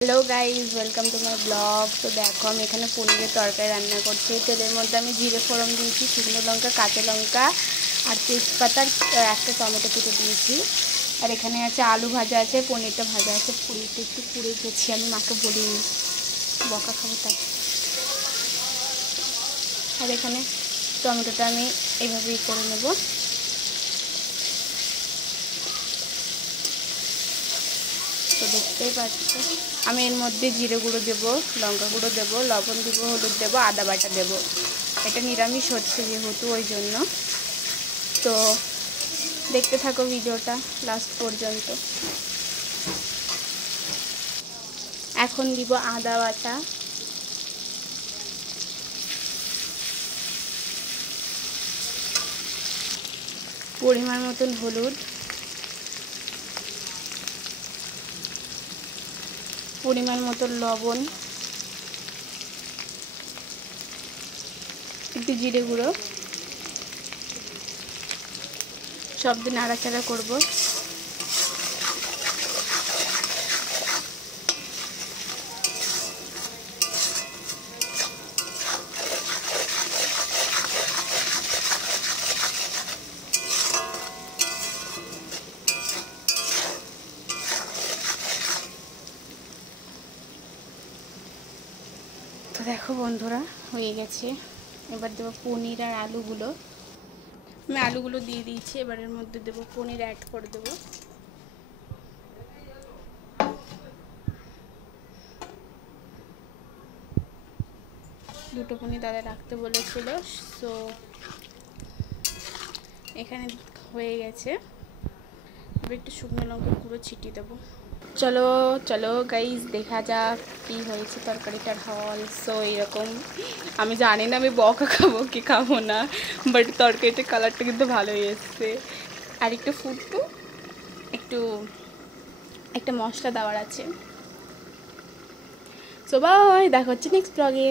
Hello guys welcome to my blog. तो देखो আমি এখানে পনিরের তরকারি রান্না করছি। তেলের মধ্যে আমি জিরে ফোড়ন দিয়েছি, শুকনো লঙ্কা, কাঁচা লঙ্কা আর তেজপাতা, একটা টমেটো কেটে দিয়েছি। আর এখানে আছে আলু ভাজা আছে, পনিরটা ভাজা আছে। পুরিটা একটু পুড়ে গেছি, আমি মাকে বলিনি, বকা খাবো তাই। আর এখানে টমেটোটা আমি এইভাবেই করে নেব। তো দেখতেই পাচ্ছি আমি এর মধ্যে জিরে গুঁড়ো দেবো, লঙ্কা গুঁড়ো দেবো, লবণ দেবো, হলুদ দেবো, আদা বাটা দেবো। এটা নিরামিষ হচ্ছে যেহেতু ওই জন্য। তো দেখতে থাকো ভিডিওটা লাস্ট পর্যন্ত। এখন দিব আদা বাটা, পরিমাণ মতন হলুদ, পরিমাণ মতন লবণ, একটু জিরে গুঁড়ো, সব দিন নাড়াচাড়া করবো। তো দেখো বন্ধুরা হয়ে গেছে। এবার দেবো পনির আর আলুগুলো। আমি আলুগুলো দিয়ে দিয়েছি, এবার এর মধ্যে দেবো পনির, অ্যাড করে দেবো। দুটো পনির দাদা রাখতে বলেছিল, সো এখানে হয়ে গেছে। এবার একটু শুকনো লঙ্কা গুঁড়ো ছিটিয়ে দেবো। চলো চলো গাইজ দেখা যাক কি হয়েছে তরকারিটার হল। সো এরকম, আমি জানি না আমি বকা খাবো কি খাবো না, বাট তরকারিটার কালারটা কিন্তু ভালোই এসছে। আর একটু ফুটবো, একটু একটা মশলা দেওয়ার আছে। সো বাই, দেখা হচ্ছে নেক্সট ব্লগে।